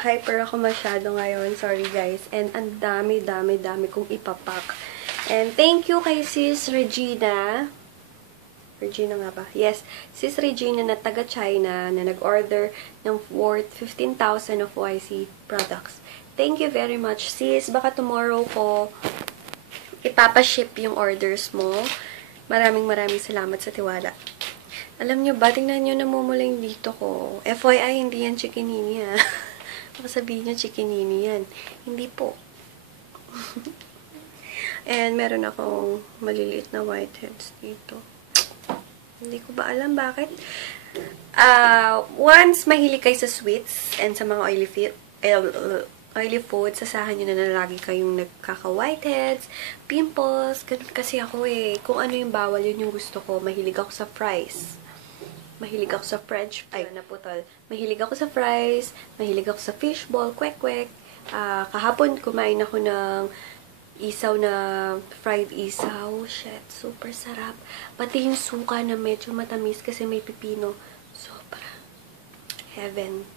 Hyper ako masyado ngayon. Sorry guys. And ang dami kong ipapak. And thank you kay Sis Regina. Regina nga ba? Yes. Sis Regina na taga China na nag-order ng worth 15,000 of YC products. Thank you very much, sis. Baka tomorrow ko ipapaship yung orders mo. Maraming salamat sa tiwala. Alam nyo ba, tingnan nyo namumula yung dito ko. FYI, hindi yan chikinini ha. Baka sabihin nyo chikinini yan. Hindi po. And meron akong maliliit na whiteheads dito. Hindi ko ba alam bakit. Once mahilig kayo sa sweets and sa mga oily food, sasahan nyo na lagi kayong nagkaka-whiteheads, pimples, ganun kasi ako eh. Kung ano yung bawal, yun yung gusto ko. Mahilig ako sa fries. Mahilig ako sa French, naputol. Mahilig ako sa fries, mahilig ako sa fishball, kwek-kwek. Kahapon, kumain ako ng isaw na fried isaw. Shit, super sarap. Pati yung suka na medyo matamis kasi may pipino. Sobra. Heaven.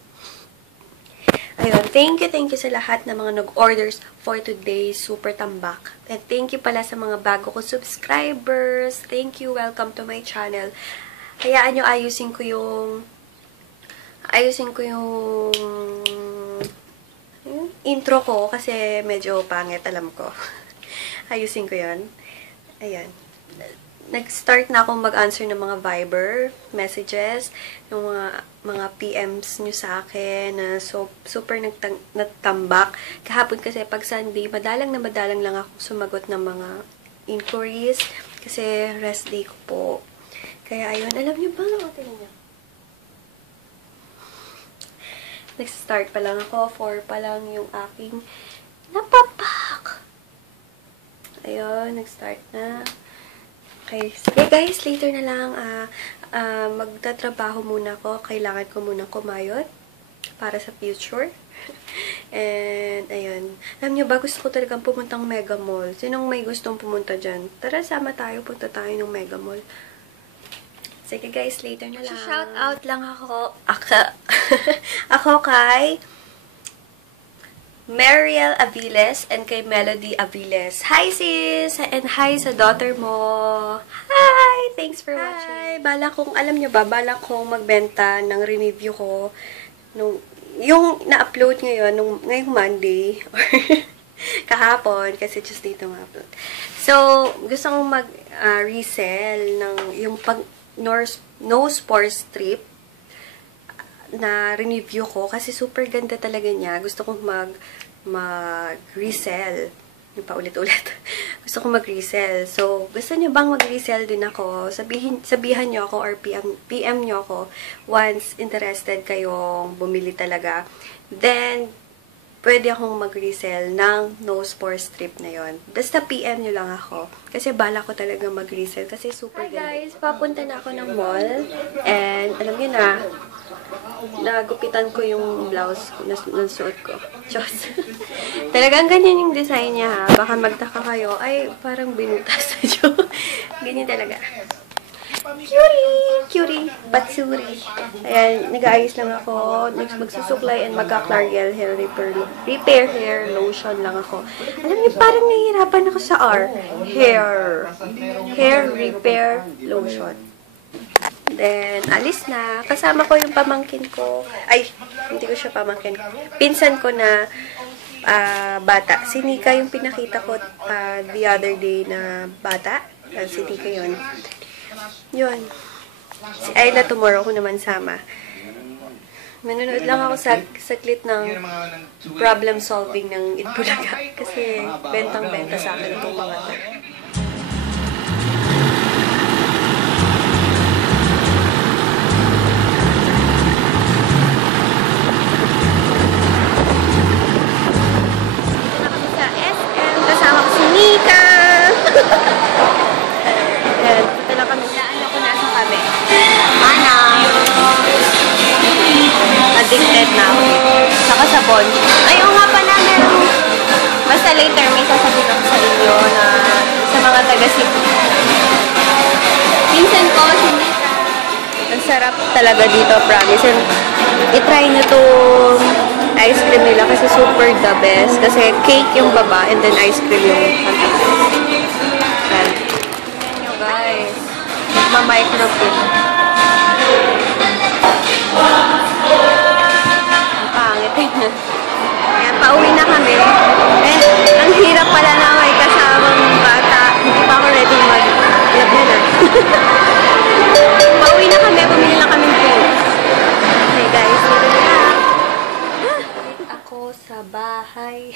Ayun, thank you sa lahat na mga nag-orders for today. Super tambak. And thank you pala sa mga bago ko subscribers. Thank you, welcome to my channel. Hayaan nyo, ayusin ko yung intro ko kasi medyo pangit, alam ko. Ayusin ko yun. Ayan. Nag-start na akong mag-answer ng mga Viber messages, yung mga PMs nyo sa akin na super natambak. Kahapon kasi pag Sunday, madalang lang ako sumagot ng mga inquiries kasi rest day ko po. Kaya ayun, alam nyo ba? Tingnan nyo. Nag-start pa lang ako, 4 pa lang yung aking napapak. Ayun, nag-start na. Okay, sige guys, later na lang magtatrabaho muna ako. Kailangan ko muna kumayod para sa future. And, ayun. Alam nyo ba, gusto ko talagang pumuntang Mega Mall. Sinong may gustong pumunta dyan? Tara, sama tayo, punta tayo ng Mega Mall. Sige guys, later na lang. Shout out lang ako. Ako kay Mariel Aviles and kay Melody Aviles. Hi sis! And hi sa daughter mo. Hi! Thanks for watching. Alam nyo ba, bala kong magbenta ng review ko yung na-upload ngayon, ngayong Monday. Kahapon, kasi just dito ma-upload. So, gusto kong mag-resell ng yung nose pore strip na review ko kasi super ganda talaga niya. Gusto kong mag-resell. Yung paulit-ulit. Gusto kong mag-resell. So, gusto niyo bang mag-resell din ako? Sabihan niyo ako or PM niyo ako once interested kayong bumili talaga. Then, pwede akong mag-resell ng nose pore strip na yon. Basta PM nyo lang ako. Kasi bala ko talaga mag-resell. Kasi super ganda. Hi guys! Papunta na ako ng mall. And alam nyo na, nagupitan ko yung blouse na suot ko. Diyos. Talagang ganyan yung design niya ha. Baka magtaka kayo, ay parang binutas na dyo. Ganyan talaga. Curie, patsuri. Ayan, nag-aayos lang ako. Magsusuklay and magka-Clargel hair repair hair lotion lang ako. Alam niyo, parang nahihirapan ako sa R. Hair repair lotion. Then, alis na. Kasama ko yung pamangkin ko. Ay, hindi ko siya pamangkin. Pinsan ko na bata. Si Nika yung pinakita ko the other day na bata. Si Nika yun. Yun. Si Ayla tomorrow ko naman sama. Manonood lang ako saglit ng problem solving ng Itbulaga. Kasi bentang-benta sa akin itong mga to. Addicted na ako. Saka sabon. Ayun nga pala, meron. Basta later may sasabihin ako sa inyo na sa mga taga-Cebu. Pinsan ko, hindi ka. Ang sarap talaga dito, promise. And I-try nyo tong ice cream nila kasi super the best. Kasi cake yung baba and then ice cream yung pagkakas. Yan. Yan nyo guys. Ma-microfilm. Ang pangit eh. Ayan, pauwi na kami. And ang hirap pala na may kasamang bata. Hindi pa ako ready mag-laban. Pauwi na kami. Bumili lang kami drinks. Okay guys, dito na. Ako sa bahay.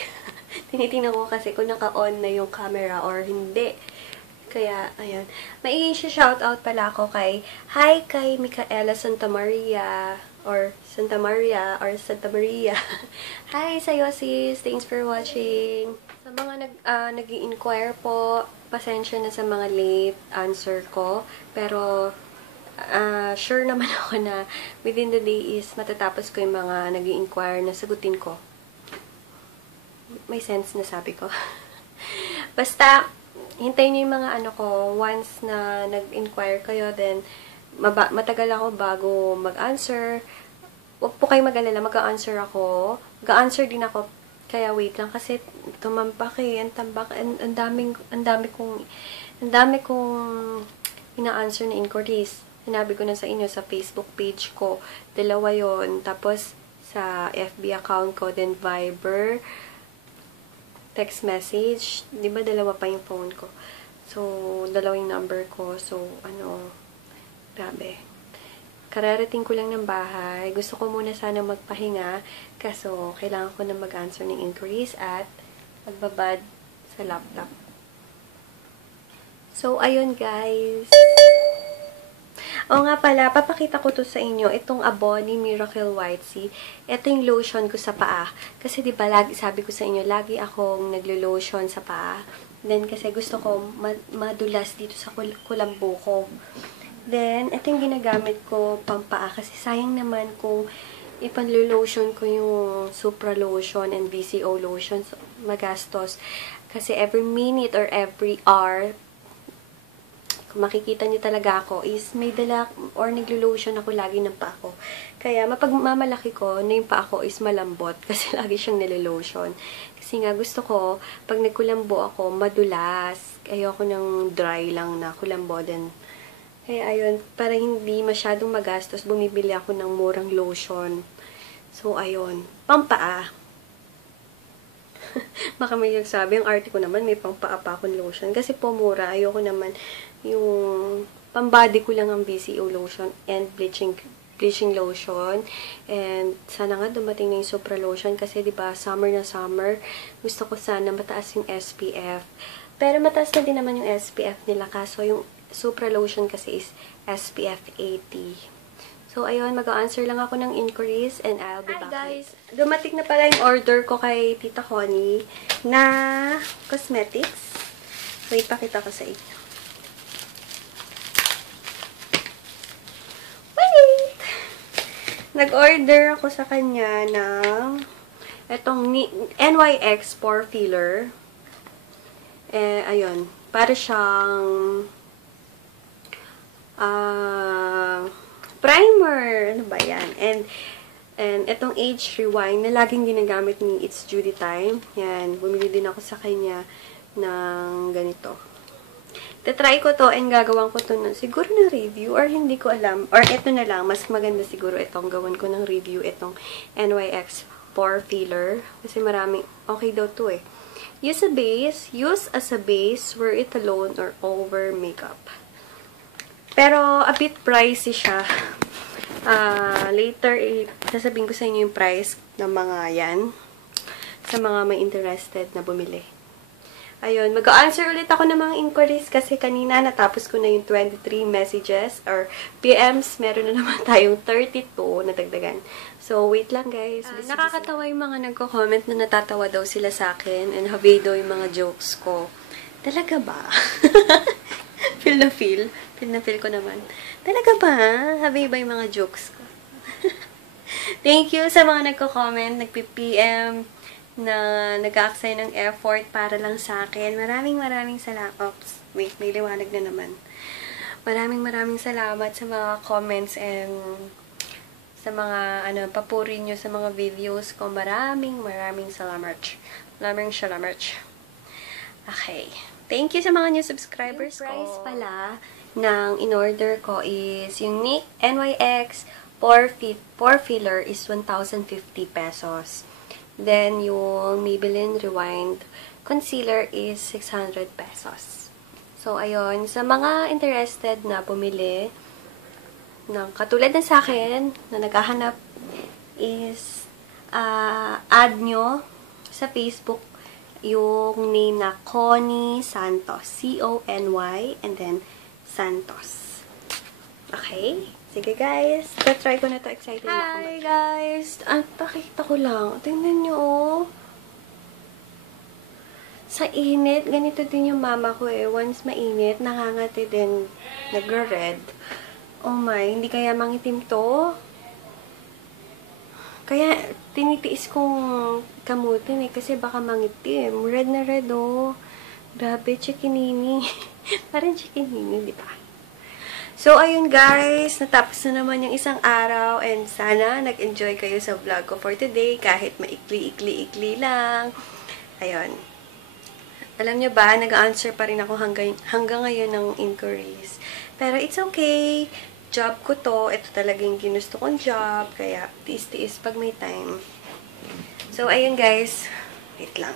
Tinitingnan ko kasi kung naka-on na yung camera or hindi. Kaya, ayun. May shoutout pala ako kay Micaela Santa Maria or Santa Maria. Hi sa'yo sis! Thanks for watching! Sa mga nag-i-inquire po, pasensya na sa mga late answer ko. Pero, sure naman ako na within the day is matatapos ko yung mga nag-i-inquire na sagutin ko. May sense na sabi ko. Basta, hintayin niyo yung mga ano ko, once na nag-inquire kayo, then matagal ako bago mag-answer. Huwag po kayo mag-alala, mag-answer ako. Mag-answer din ako, kaya wait lang kasi tumambak eh, ang tambak, ang dami kong ina-answer na inquiries. Sinabi ko na sa inyo sa Facebook page ko, 2 yon, tapos sa FB account ko, then Viber, text message, di ba 2 pa yung phone ko. So, 2 yung number ko. So, grabe. Kararating ko lang ng bahay. Gusto ko muna sana magpahinga. Kaso, kailangan ko na mag-answer ng inquiries at magbabad sa laptop. So, ayun guys. O nga pala, papakita ko to sa inyo, itong Avon Miracle White Sea. Ito yung lotion ko sa paa. Kasi diba, sabi ko sa inyo, lagi akong naglo-lotion sa paa. Then, kasi gusto ko madulas dito sa kulambo ko. Then, ito yung ginagamit ko pampaa. Kasi sayang naman kung ipanlo-lotion ko yung Supra Lotion and VCO Lotion. So, magastos. Kasi every minute or every hour, kung makikita niyo talaga ako, is may dala or naglo-lotion ako lagi ng paa ko. Kaya mapagmamalaki ko na yung paa ko is malambot kasi lagi siyang nilolotion. Kasi nga gusto ko, pag nagkulambo ako, madulas. Ayoko ng dry lang na kulambo din. Kaya ayun, para hindi masyadong magastos, bumibili ako ng murang lotion. So ayun, pampaa. Baka may nagsabi, ang arte ko naman, may pang-paa pa akong lotion. Kasi po mura, ayoko naman yung pambody ko lang ang VCO lotion and bleaching lotion. And sana nga dumating na yung Supra lotion kasi 'di ba summer na summer. Gusto ko sana mataas yung SPF. Pero mataas na din naman yung SPF nila kaso yung Supra lotion kasi is SPF 80. So, ayun, mag-answer lang ako ng inquiries and I'll be back. Hi guys! Dumating na pala yung order ko kay Tita Connie na cosmetics. Wait, pakita ko sa inyo. Wait! Nag-order ako sa kanya ng etong NYX Pore Filler. Ayun. Para siyang primer. Ano ba yan? And itong Age Rewind na laging ginagamit ni It's Judy Time. Yan. Bumili din ako sa kanya ng ganito. Tatry ko to and gagawan ko to siguro ng review or hindi ko alam. Or ito na lang. Mas maganda siguro itong gawan ko ng review. Itong NYX Pore Filler. Kasi maraming okay daw to eh. Use as a base, wear it alone or over makeup. Pero, a bit pricey siya. Later, sasabihin ko sa inyo yung price ng mga yan. Sa mga may interested na bumili. Ayun, mag-answer ulit ako ng mga inquiries kasi kanina natapos ko na yung 23 messages or PMs. Meron na naman tayong 32 na dagdagan. So, wait lang guys. Nakakatawa yung mga nagko-comment na natatawa daw sila sa akin and habi daw yung mga jokes ko. Talaga ba? Feel na feel. Feel na feel ko naman. Talaga ba? Habi ba yung mga jokes ko? Thank you sa mga nagko-comment, nagpi-PM, na nag-aaksay ng effort para lang sa akin. Maraming salamat. Oops, wait, may liwanag na naman. Maraming salamat sa mga comments and sa mga papuri nyo sa mga videos ko. Maraming salamat. Maraming salamat. Okay. Thank you sa mga new subscribers ko. Yung price pala ng in-order ko is yung NYX pore filler is 1,050 pesos. Then, yung Maybelline Rewind concealer is 600 pesos. So, ayun. Sa mga interested na bumili, ng katulad na sa akin, na naghahanap, is add nyo sa Facebook yung name na Connie Santos. C-O-N-Y and then Santos. Okay? Sige guys. Try ko na to. Excited na ako. Hi guys! Pakita ko lang. Tingnan nyo oh. Sa init, ganito din yung mama ko eh. Once mainit, nakangati din. Nag-red. Oh my, hindi kaya mangitim to? Kaya, tinitiis kong kamutin eh, kasi baka mangitim. Red na red, oh. Grabe, chikinini. Parang chikinini, di ba? So, ayun guys, natapos na naman yung isang araw and sana nag-enjoy kayo sa vlog ko for today, kahit maikli-ikli lang. Ayun. Alam nyo ba, nag-answer pa rin ako hanggang ngayon ng inquiries. Pero it's okay. Job ko to. Ito talagang ginusto kong job. Kaya, tiis-tiis pag may time. So, ayun guys. Wait lang.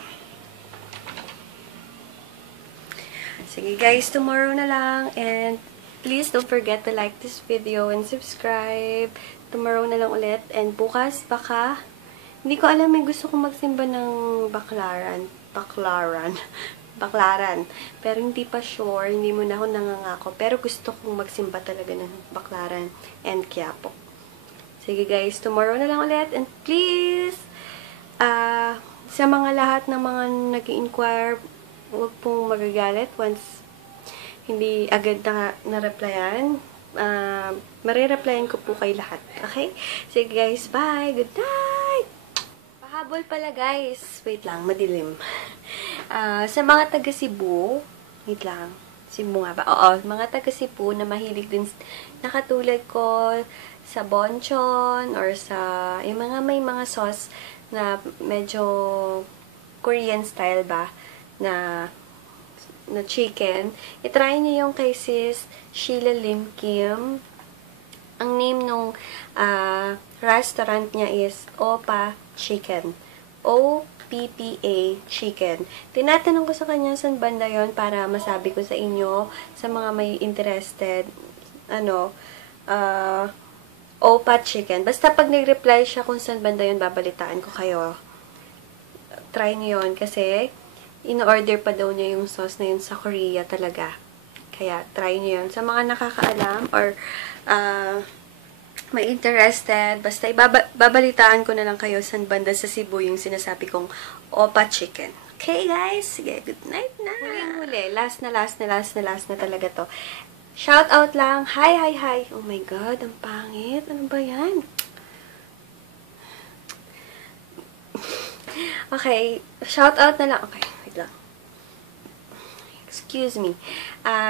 Sige guys, tomorrow na lang. And, please don't forget to like this video and subscribe. Tomorrow na lang ulit. And, bukas, baka, hindi ko alam, may gusto kong magsimba ng baklaran. Pero hindi pa sure, hindi mo na ako nangangako. Pero gusto kong magsimba talaga ng Baklaran and Quiapo. Sige guys, tomorrow na lang ulit. And please, sa mga lahat ng mga nag-inquire, huwag pong magagalit once hindi agad na-replyan. Marireplyan ko po kay lahat. Okay? Sige guys, bye! Good night! Pahabol pala guys. Wait lang, madilim. Sa mga taga Cebu, wait lang, Cebu nga ba? Oo, mga taga Cebu na mahilig din, nakatulad ko sa bonchon or sa, yung mga may mga sauce na medyo Korean style ba, na chicken. I-try niyo yung kay sis Sheila Lim Kim. Ang name nung restaurant niya is Opa Chicken. O-P-P-A Chicken. Tinatanong ko sa kanya saan banda yon para masabi ko sa inyo, sa mga may interested, Opa Chicken. Basta pag nag-reply siya kung saan banda yon, babalitaan ko kayo. Try niyo yun kasi in-order pa daw niya yung sauce na yun sa Korea talaga. Kaya try niyo yun. Sa mga nakakaalam or may interested, basta babalitaan ko na lang kayo saan banda sa Cebu yung sinasabi kong Opa Chicken. Okay, guys? Sige, good night na. Huli. Last na talaga to. Shout out lang. Hi. Oh my God, ang pangit. Ano ba yan? Okay, shout out na lang. Okay, wait lang. Excuse me.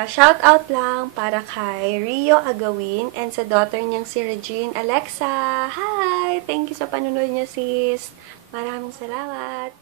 Shout out lang para kay Rio Agawin and sa daughter niyang si Regine Alexa. Hi! Thank you sa panunod niyo, sis. Maraming salamat.